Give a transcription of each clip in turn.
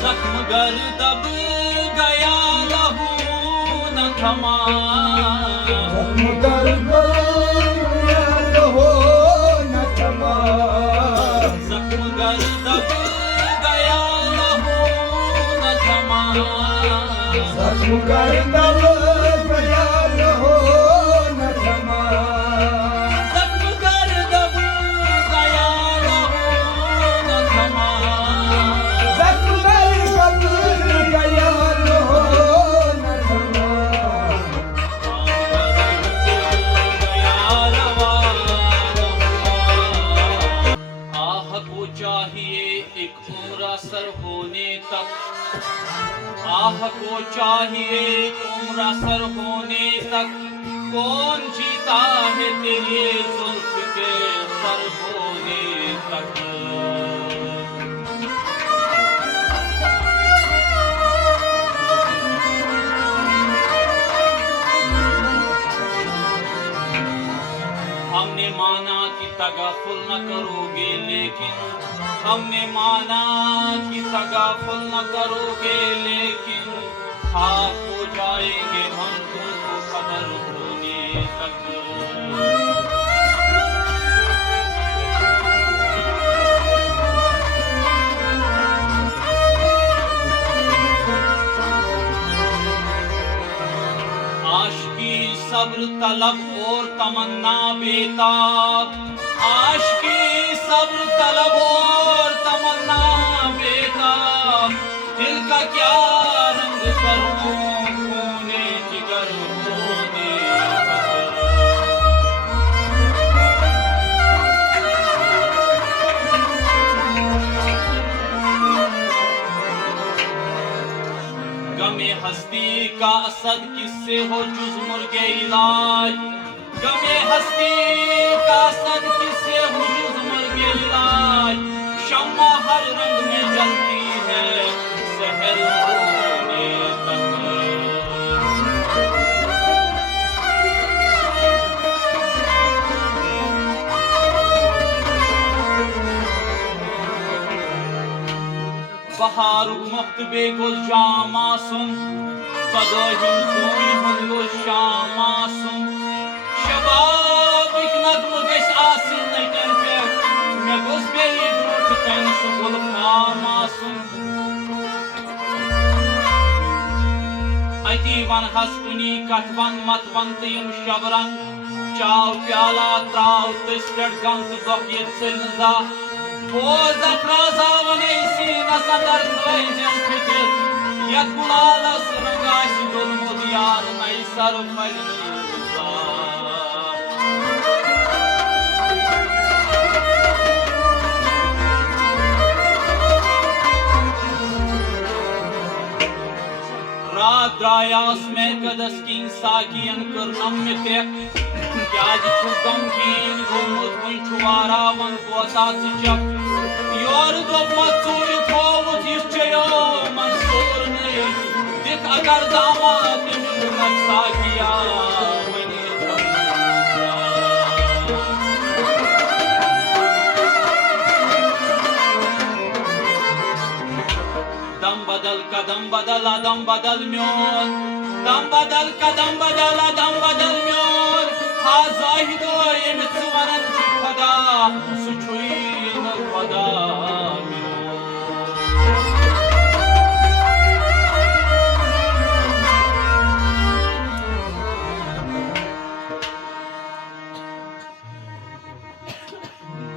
जख्म गर दब गया लहू न थमा, जख्म गर गया लहू न थमा, जख्म गर दब गया लहू न थमा, जख्म गर दब गया लहू न थमा, जख्म गर दब गया लहू न थमा, जख्म गर दब गया लहू न थमा, आह को चाहिए एक उम्र सर होने तक, आह को चाहिए एक उम्र सर होने तक, कौन जीता है तेरे जुल्फ के सर होने तक। हमने माना कि तगाफुल न करोगे, लेकिन हमने माना कि तगाफुल न करोगे, लेकिन खाक हो जाएंगे हम तुमको खबर होने तक। आशिकी सब्र तलब और तमन्ना बेताब, आशिकी सब्र तलब और तमन्ना बेताब, दिल का क्या रंग करूं खूने जिगर होने तक। गमे हस्ती का असद किससे हो जुज मुर्गे इलाज, गमे हस्ती का असद किससे हो जुज मुर्गे इलाज, शम्मा हर रंग में जलती है सहर होने तक। बहारुक मुख्तबे गुल जामासुम, सदाहिम सोई हुन गुल शामासुम, शबाब एक नगम गश आसिन नटन पे, मैं गुस पे ब्रूट तन सुगुल खामासुम। अति वन हसकुनी कटवन मतवन तयम शबरंग, चाव प्याला त्राव तस पेट गंत दख ये चिलजा, बोज अखराजा वने सीना सदर खैजम फिकिर, यत गुलालस रंगाश डोलमुद यार नई सर फलनुजा। रात द्रायास में कदस किन साकियन करनम में तेक, क्याज छु गमगीन गोमुत वुन छु वारावन कोता चक, योर दो मचूर थोवुत यह चयो मंसूर ने, दिख अगर दामाद निमुनक साकिया मनी धमसा। दम बदल कदम बदल अदम बदल म्योर, दम बदल कदम बदल अदम बदल म्योर, हा जाहिदो यमित सुवरन छु खुदा, सुछुई न खुदा म्योर।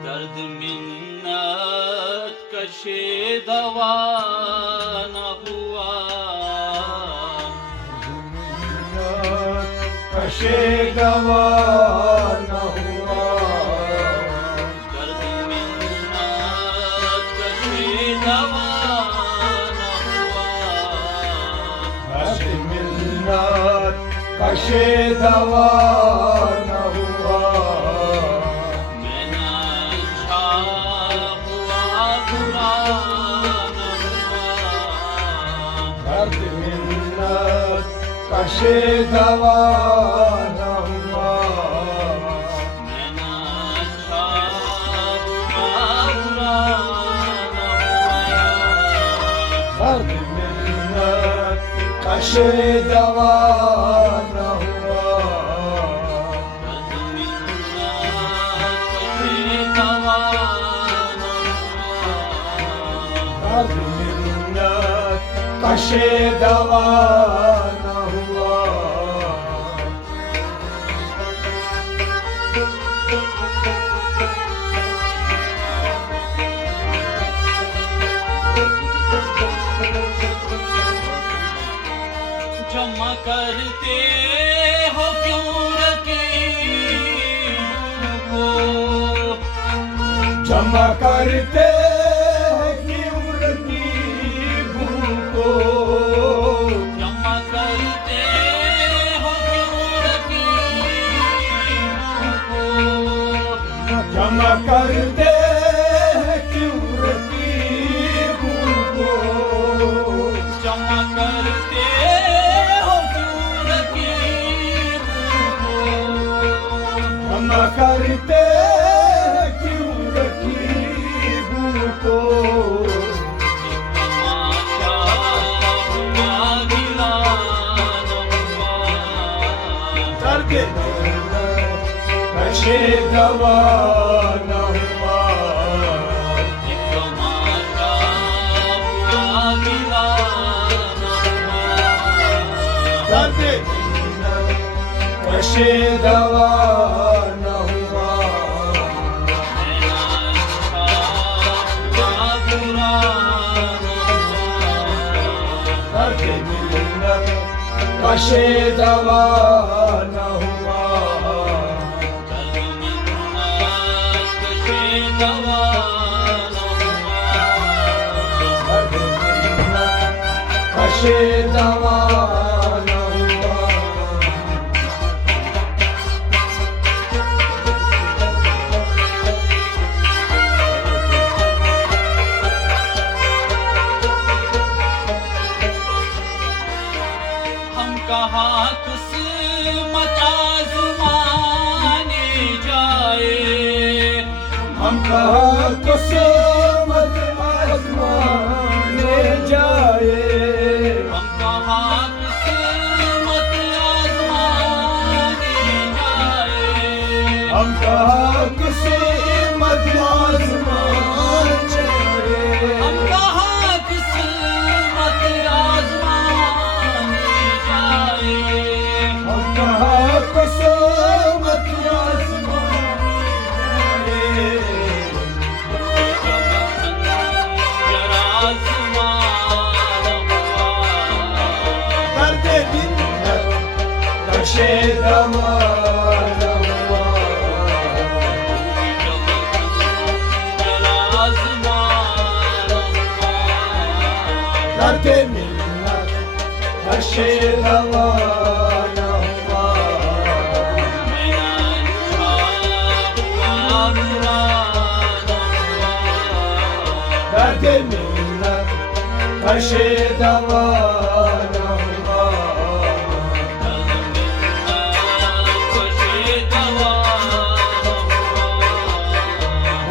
दर्द मिन्नत कशे दवा न हुआ, कशे दवा न हुआ, दर्द मिन्नत कशे दवा न हुआ, दर्द मिन्नत कशे दवा न हुआ, मैं न अच्छा हुआ बुरा न हुआ, दर्द मिन्नत कशे दवा न हुआ, मैं न अच्छा हुआ बुरा न हुआ। दर्द मिन्नत कशे दवा न हुआ दर्द मिन्नत कशे दवा न हुआ जमा करते हो क्यों रकीबों को जमा करते हैं क्यों रकीबों को जमा करते हो क्यों रकीबों को जमा करते हैं क्यों रकीबों को जमा करते हो क्यों रकीबों को जमा करते हैं क्यों रकीबों को तमाशा हुआ गिला न हुआ दर्द नशे दवा न हुआ तमाशा हुआ गिला न हुआ दर्द नशे दवा न हुआ दर्द मिन्नत कशे दवा न हुआ दर्द मिन्नत कशे दवा न हुआ हम कहाँ किस्मत आज़माने जाए हम कहाँ किस्मत आज़माने जाए हम कहाँ किस्मत आज़माने जाए हम कहाँ किस्मत आज़माने हम कहाँ किस्मत आज़माने जाए हम कहाँ किस्मत आज़माने जरा आज़मान हुआ दर्द मिन्नत कशे दवा न हुआ जरा आज़मान हुआ दर्द मिन्नत कशे दवा न हुआ दर्द मिन्नत कशे दवा न हुआ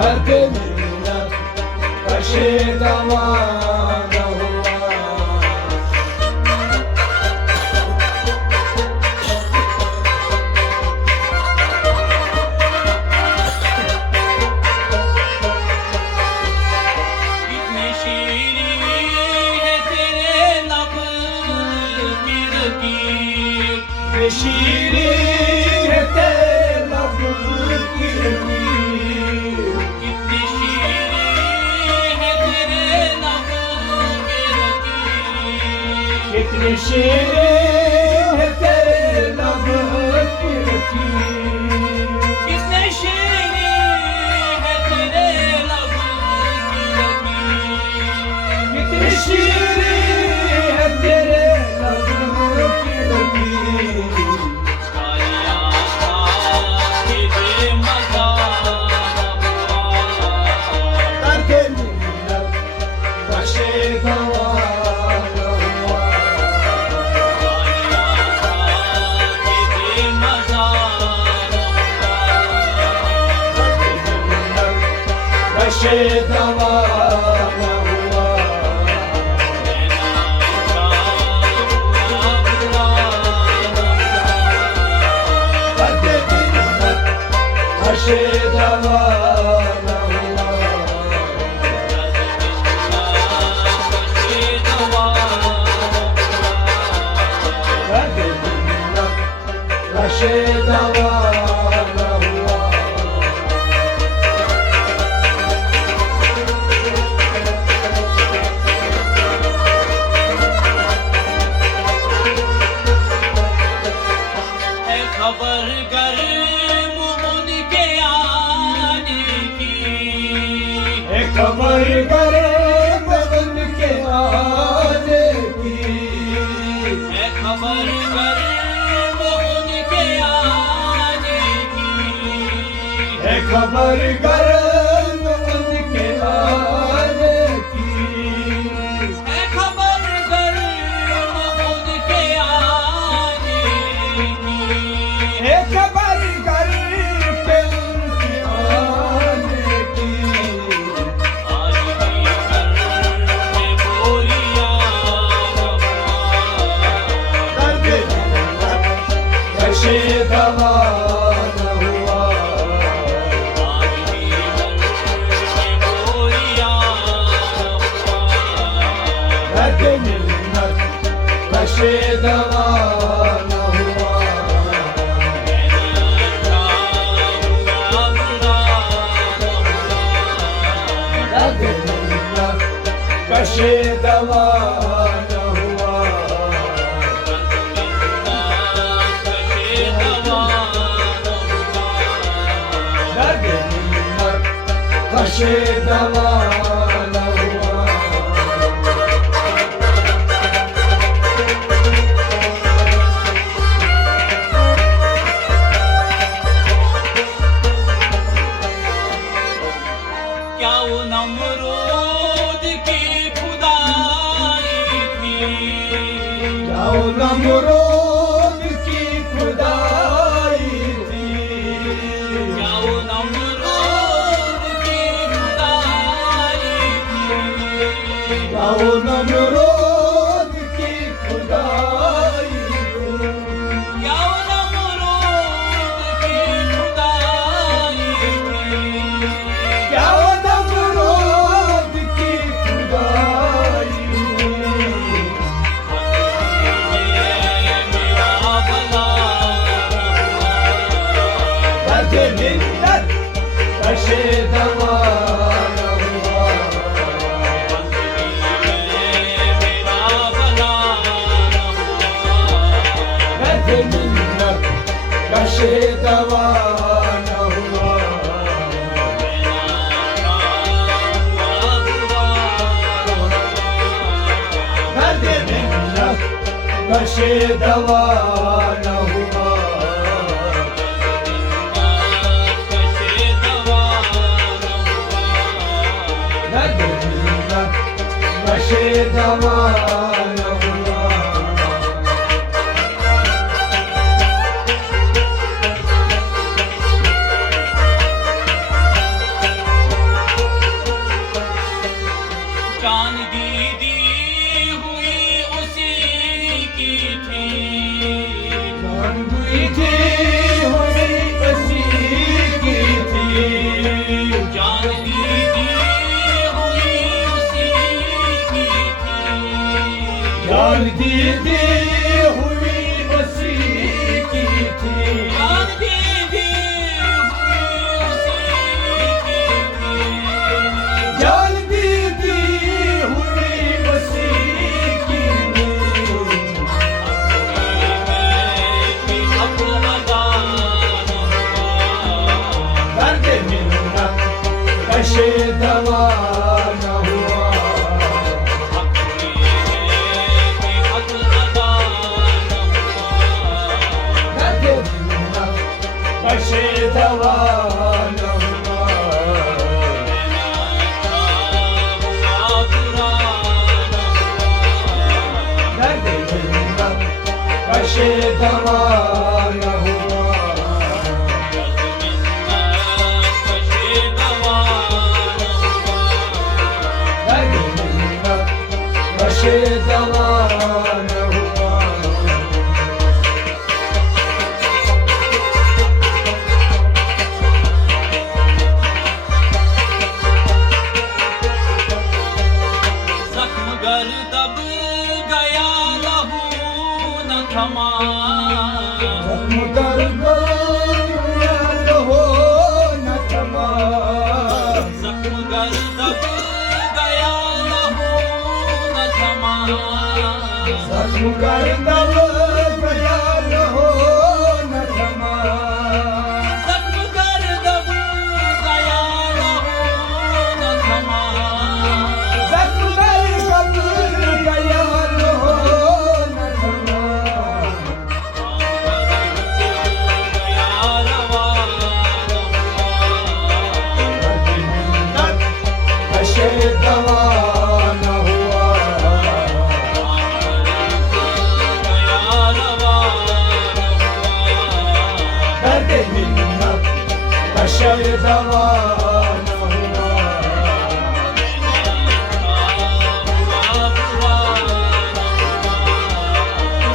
दर्द मिन्नत कशे दवा न हुआ कितनी शीरीं है तेरे लब की लकीर शीरीं है तेरे लब की लकीर कितनी शीरीं है तेरे लब की लकीर कितनी शीरीं है तेरे लब की लकीर कितनी शीरीं है तेरे लब की लकीर कितनी शीरीं है तेरे लब की लकीर दर्द मिन्नत कशे दवा न हुआ कशे दवा न हुआ खबर गर्म उनके आने की, है खबर गर्म उनके आने की, है खबर गर्म उनके आने की, है खबर गर्म के उनके आने की। आज भी घर में बोलियां दर्द कशे दवा न हुआ, आज भी घर में बोलियां दर्द मिन्नत कशे दवा न हुआ, दर्द मिन्नत कशे दवा न हुआ, दर्द मिन्नत कशे दवा न हुआ। क्या वो नमरूद की खुदाई थी, जाओ नमरूद की खुदाई थी, क्या वो नमरूद की खुदाई थी, जाओ नमरूद की खुदाई थी, क्या वो नमरूद की खुदाई थी, जाओ नमरूद की खुदाई थी। मेरा भला दर्द मिन्नत कशे दवा न हुआ, मेरा भला दर्द मिन्नत कशे दवा न हुआ, दर्द मिन्नत कशे दवा न हुआ, दर्द मिन्नत कशे दवा न हुआ। जान दीदी हुई उसी की थी, जान हुई थी हुई उसी की थी, जान दीदी हुई उसी की थी, जान दीदी हुई उसी की थी, जान दीदी हुई उसी की थी, जान दीदी हुई उसी की थी। अब अदा दर्द मिन्नत कशे दवा न हुआ, दर्द मिन्नत कशे दवा न हुआ, दर्द मिन्नत कशे दवा न हुआ, दर्द मिन्नत कशे दवा न हुआ। जख्म गर दब गया लहू न थमा, जख्म कर गया हो न थमा, जख्म गर दब गया लहू न थमा, जख्म कर दब गया हो न थमा, जख्म गर दब गया लहू न थमा, जख्म कर दब गया हो न थमा, दवा न हुआ।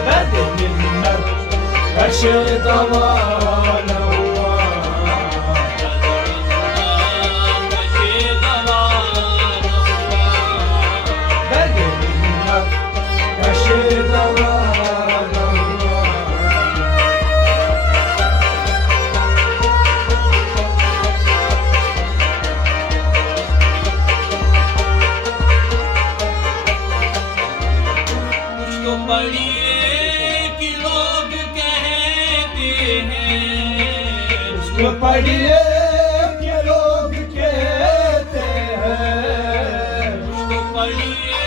बदमिन्नत कशे दवा न हुआ। बदमिन्नत कशे दवा न हुआ। कुछ तो पढ़िए कि लोग कहते हैं, उसको पढ़िए कि लोग कहते हैं। कुछ तो पढ़िए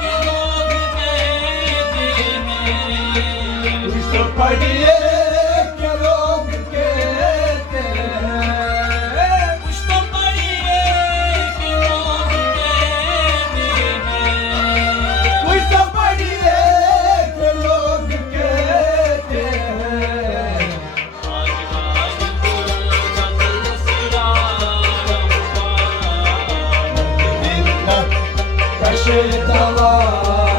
कि लोग कहते हैं, उसको पढ़िए कि लोग कहते हैं। कुछ तो पढ़िए कि लोग कहते हैं, उसको पढ़िए कि लोग कहते हैं। आज का सिलसिला हुआ। बदमिन्नत कशे दवा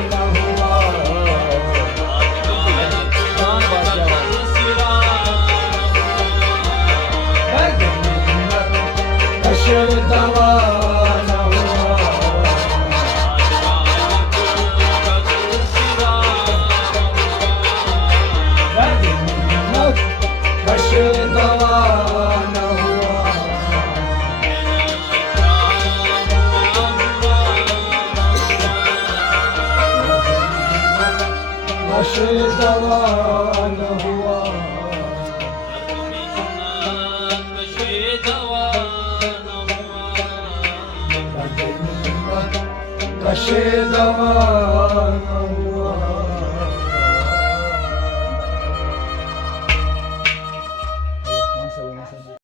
न हुआ। बदमिन्नत कशे दवा न हुआ। बदमिन्नत कशे दवा न हुआ। कशे दवा न हुआ। बदमिन्नत कशे दवा न हुआ।